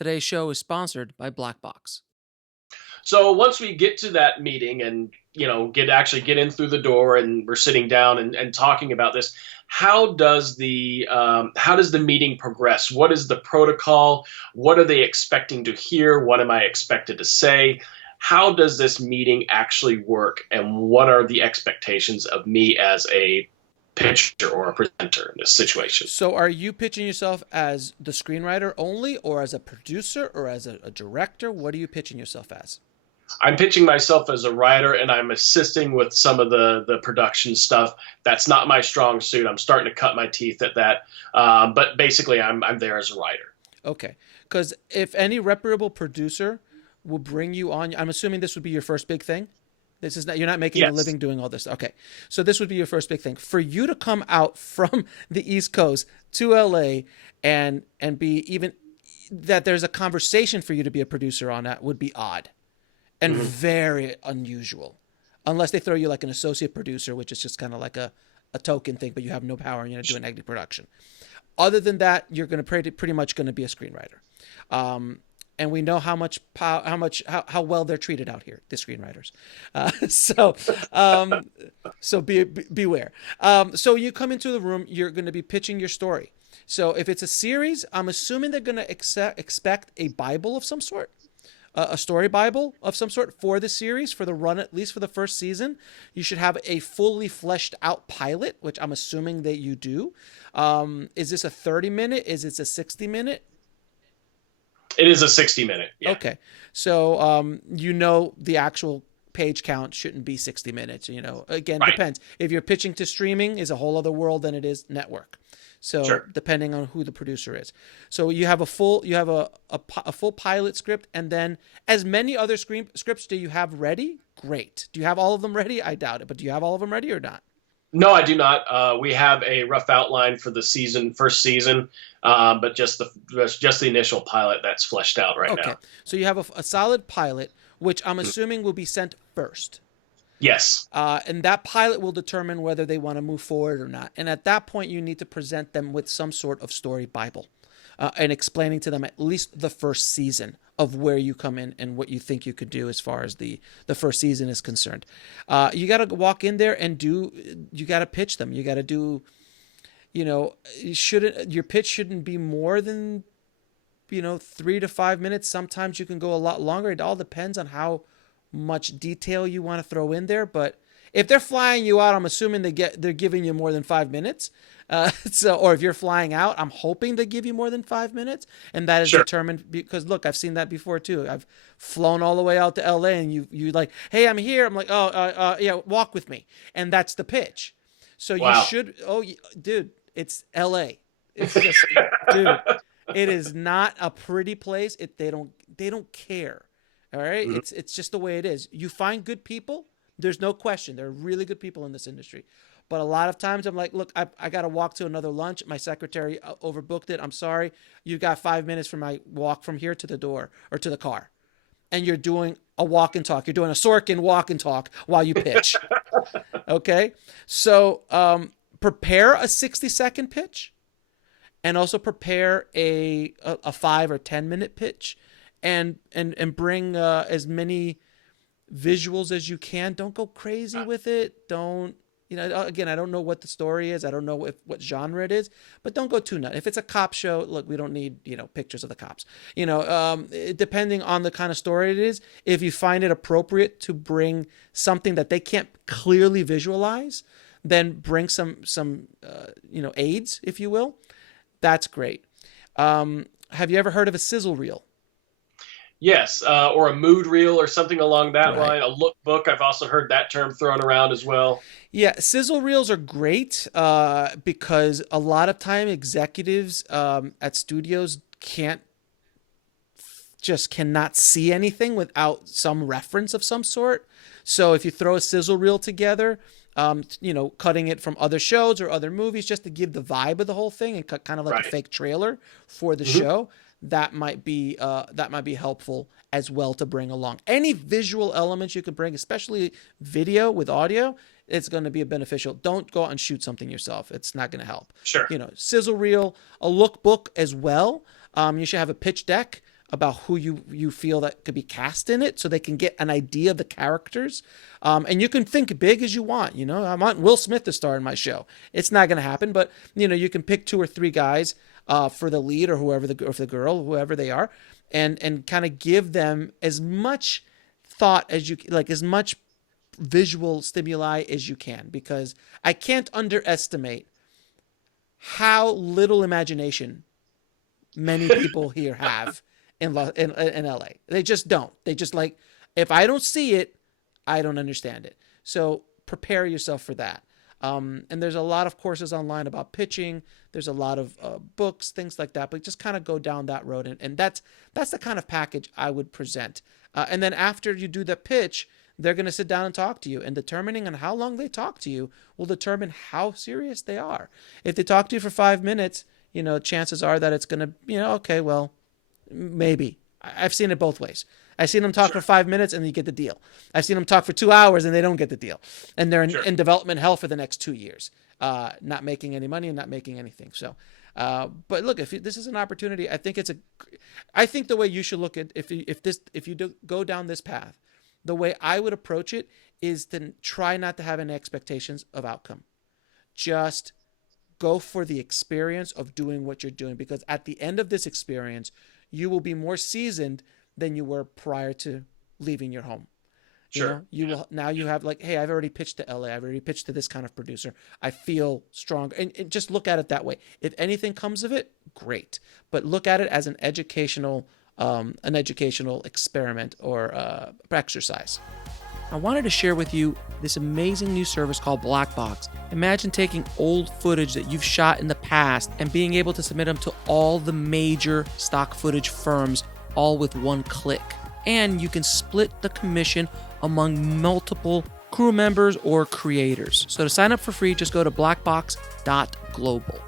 Today's show is sponsored by Black Box. So once we get to that meeting and get in through the door and we're sitting down and talking about this, how does the meeting progress? What is the protocol? What are they expecting to hear? What am I expected to say? How does this meeting actually work? And what are the expectations of me as a pitcher or a presenter in this situation? So, are you pitching yourself as the screenwriter only, or as a producer, or as a director? What are you pitching yourself as? I'm pitching myself as a writer and I'm assisting with some of the production stuff. That's not my strong suit. I'm starting to cut my teeth at that. But basically, I'm there as a writer. Okay. Because if any reputable producer will bring you on, I'm assuming this would be your first big thing. This is not, you're not making a Yes. living doing all this. Okay. So this would be your first big thing. For you to come out from the East Coast to LA and be even that there's a conversation for you to be a producer on that would be odd and Hmm. very unusual. Unless they throw you like an associate producer, which is just kind of like a token thing, but you have no power and you're doing active production. Other than that, you're going to pretty much going to be a screenwriter. And we know how well they're treated out here, the screenwriters. So beware. So you come into the room, you're going to be pitching your story. So if it's a series, I'm assuming they're going to expect a Bible of some sort, a story Bible of some sort for the series, for the run, at least for the first season. You should have a fully fleshed out pilot, which I'm assuming that you do. Is this a 30-minute? Is it a 60-minute? It is a 60-minute. Yeah. Okay. So, the actual page count shouldn't be 60 minutes. Again, Right. depends. If you're pitching to streaming, is a whole other world than it is network. So Sure. depending on who the producer is. So you have a full pilot script, and then as many other scripts do you have ready? Great. Do you have all of them ready? I doubt it, but do you have all of them ready or not? No, I do not. We have a rough outline for the first season, but just the initial pilot that's fleshed out right Okay. now. So you have a solid pilot, which I'm assuming will be sent first. Yes. And that pilot will determine whether they want to move forward or not. And at that point, you need to present them with some sort of story Bible, and explaining to them at least the first season of where you come in and what you think you could do as far as the first season is concerned. You got to walk in there and you got to pitch them. You got to do, your pitch shouldn't be more than, 3 to 5 minutes. Sometimes you can go a lot longer. It all depends on how much detail you want to throw in there. But if they're flying you out, I'm assuming they're giving you more than 5 minutes. Or if you're flying out, I'm hoping they give you more than 5 minutes, and that is Sure. determined because look, I've seen that before too. I've flown all the way out to LA, and you like, hey, I'm here. I'm like, oh, yeah, walk with me, and that's the pitch. So you Wow. should, dude, it's LA. It's just, dude, it is not a pretty place. They don't care. All right, Mhm. it's just the way it is. You find good people. There's no question. There are really good people in this industry. But a lot of times I'm like, look, I got to walk to another lunch. My secretary overbooked it. I'm sorry. You got 5 minutes for my walk from here to the door or to the car. And you're doing a walk and talk. You're doing a Sorkin walk and talk while you pitch. Okay. So prepare a 60-second pitch, and also prepare a 5 or 10 minute pitch, and bring as many visuals as you can. Don't go crazy with it. Don't, again, I don't know what the story is. I don't know what genre it is, but don't go too nuts. If it's a cop show, look, we don't need, pictures of the cops, depending on the kind of story it is. If you find it appropriate to bring something that they can't clearly visualize, then bring some aids, if you will. That's great. Have you ever heard of a sizzle reel? Yes, or a mood reel or something along that Right. line. A lookbook. I've also heard that term thrown around as well. Yeah, sizzle reels are great because a lot of time executives at studios cannot see anything without some reference of some sort. So if you throw a sizzle reel together, cutting it from other shows or other movies just to give the vibe of the whole thing and cut kind of like a Right. fake trailer for the Hmm. show, that might be helpful as well to bring along. Any visual elements you could bring, especially video with audio, it's going to be beneficial. Don't go out and shoot something yourself. It's not going to help. Sure. Sizzle reel, a lookbook as well. You should have a pitch deck about who you feel that could be cast in it, so they can get an idea of the characters. And you can think big as you want. I want Will Smith to star in my show. It's not going to happen, but you can pick 2 or 3 guys for the lead, or whoever or for the girl, whoever they are, and kind of give them as much thought as you like, as much visual stimuli as you can, because I can't underestimate how little imagination many people here have in LA. They just don't. They just like, if I don't see it, I don't understand it. So prepare yourself for that. And there's a lot of courses online about pitching. There's a lot of books, things like that, but just kind of go down that road. And that's the kind of package I would present. And then after you do the pitch, they're going to sit down and talk to you, and determining on how long they talk to you will determine how serious they are. If they talk to you for 5 minutes, chances are that it's going to, okay, well, maybe. I've seen it both ways. I've seen them talk for 5 minutes and you get the deal. I've seen them talk for 2 hours and they don't get the deal. And they're in development hell for the next 2 years, not making any money and not making anything. So, but look, if this is an opportunity, I think the way you should look at, if you do go down this path, the way I would approach it is to try not to have any expectations of outcome. Just go for the experience of doing what you're doing, because at the end of this experience, you will be more seasoned than you were prior to leaving your home. Sure. Will now you have like, hey, I've already pitched to LA. I've already pitched to this kind of producer. I feel strong. And just look at it that way. If anything comes of it, great. But look at it as an educational experiment or exercise. I wanted to share with you this amazing new service called Black Box. Imagine taking old footage that you've shot in the past and being able to submit them to all the major stock footage firms, all with one click. And you can split the commission among multiple crew members or creators. So to sign up for free, just go to blackbox.global.